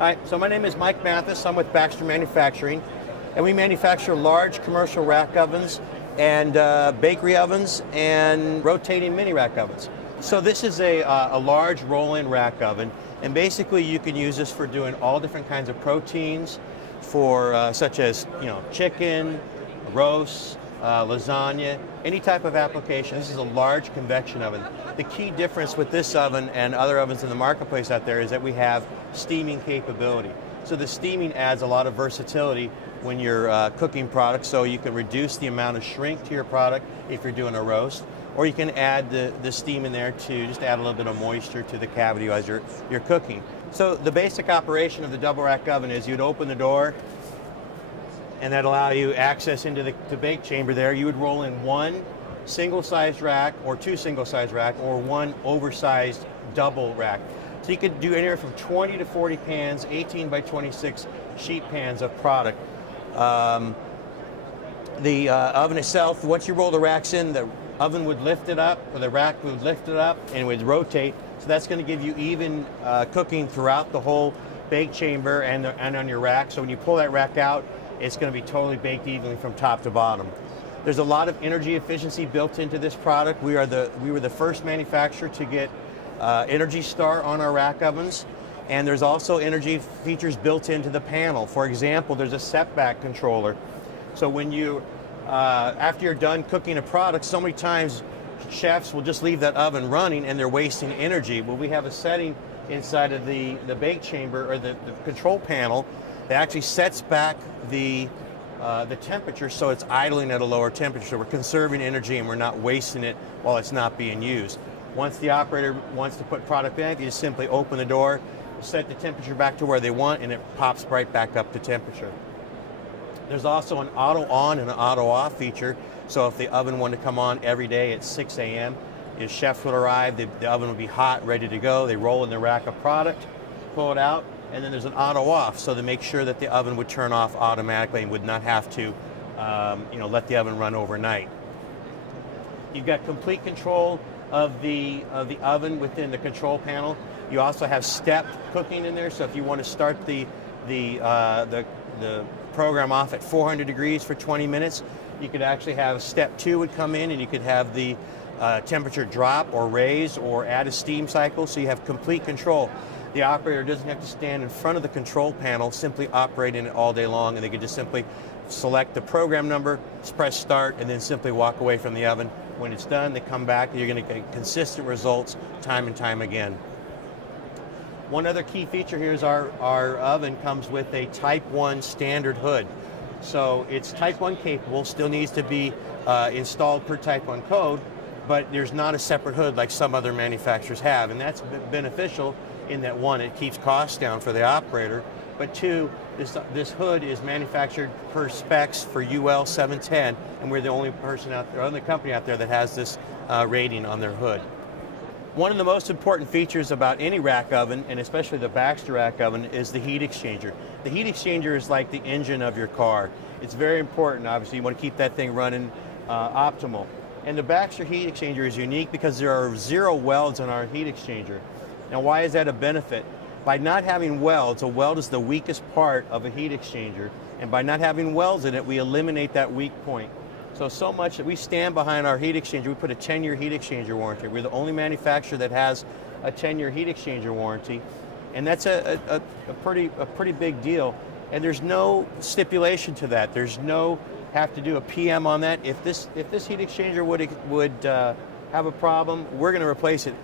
Hi, so my name is Mike Mathis. I'm with Baxter Manufacturing, and we manufacture large commercial rack ovens and bakery ovens and rotating mini rack ovens. So this is a large roll-in rack oven, and basically you can use this for doing all different kinds of proteins, for such as chicken, roasts, lasagna, any type of application. This is a large convection oven. The key difference with this oven and other ovens in the marketplace out there is that we have steaming capability. So the steaming adds a lot of versatility when you're cooking products, so you can reduce the amount of shrink to your product if you're doing a roast, or you can add the steam in there to just add a little bit of moisture to the cavity as you're cooking. So the basic operation of the double rack oven is you'd open the door, and that allow you access into the bake chamber there. You would roll in one single-sized rack or two single-sized rack or one oversized double rack. So you could do anywhere from 20 to 40 pans, 18 by 26 sheet pans of product. The oven itself, once you roll the racks in, the oven would lift it up, or the rack would lift it up and it would rotate. So that's going to give you even cooking throughout the whole bake chamber and on your rack. So when you pull that rack out, it's going to be totally baked evenly from top to bottom. There's a lot of energy efficiency built into this product. We were the first manufacturer to get Energy Star on our rack ovens, and there's also energy features built into the panel. For example, there's a setback controller. So when you, after you're done cooking a product, so many times chefs will just leave that oven running and they're wasting energy. Well, we have a setting inside of the bake chamber, or the control panel, that actually sets back the temperature so it's idling at a lower temperature. So we're conserving energy and we're not wasting it while it's not being used. Once the operator wants to put product back, you just simply open the door, set the temperature back to where they want, and it pops right back up to temperature. There's also an auto on and an auto off feature. So if the oven wanted to come on every day at 6 a.m., your chef would arrive, the oven would be hot, ready to go. They roll in the rack of product, pull it out, and then there's an auto off, so to make sure that the oven would turn off automatically and would not have to let the oven run overnight. You've got complete control of the oven within the control panel. You also have stepped cooking in there, so if you want to start the program off at 400 degrees for 20 minutes, you could actually have step 2 would come in, and you could have the temperature drop or raise or add a steam cycle, so you have complete control. The operator doesn't have to stand in front of the control panel, simply operating it all day long, and they could just simply select the program number, press start, and then simply walk away from the oven. When it's done, they come back, and you're going to get consistent results time and time again. One other key feature here is our oven comes with a Type 1 standard hood. So it's Type 1 capable, still needs to be installed per Type 1 code, but there's not a separate hood like some other manufacturers have, and that's beneficial in that, one, it keeps costs down for the operator, but two, this hood is manufactured per specs for UL 710, and we're the only person out there, only company out there that has this rating on their hood. One of the most important features about any rack oven, and especially the Baxter rack oven, is the heat exchanger. The heat exchanger is like the engine of your car. It's very important, obviously. You want to keep that thing running optimal. And the Baxter heat exchanger is unique because there are 0 welds on our heat exchanger. Now, why is that a benefit? By not having welds, a weld is the weakest part of a heat exchanger, and by not having welds in it, we eliminate that weak point. So much that we stand behind our heat exchanger. We put a 10-year heat exchanger warranty. We're the only manufacturer that has a 10-year heat exchanger warranty, and that's a pretty big deal. And there's no stipulation to that. There's no have to do a PM on that. If this heat exchanger would have a problem, we're going to replace it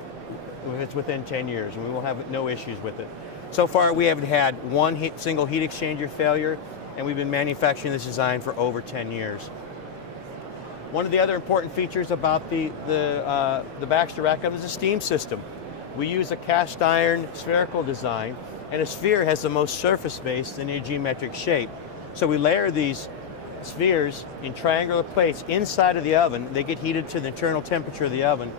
if it's within 10 years, and we will have no issues with it. So far, we haven't had one single heat exchanger failure, and we've been manufacturing this design for over 10 years. One of the other important features about the Baxter rack oven is the steam system. We use a cast iron spherical design, and a sphere has the most surface space in a geometric shape. So we layer these spheres in triangular plates inside of the oven. They get heated to the internal temperature of the oven,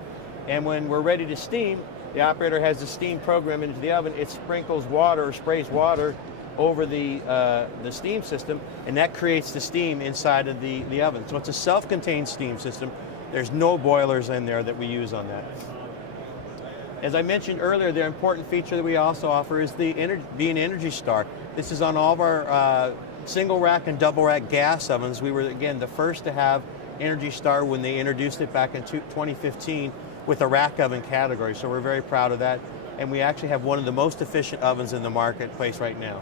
and when we're ready to steam, the operator has the steam program into the oven. It sprinkles water or sprays water over the steam system, and that creates the steam inside of the oven. So it's a self-contained steam system. There's no boilers in there that we use on that. As I mentioned earlier, the important feature that we also offer is being Energy Star. This is on all of our single rack and double rack gas ovens. We were, again, the first to have Energy Star when they introduced it back in 2015 with a rack oven category, so we're very proud of that. And we actually have one of the most efficient ovens in the marketplace right now.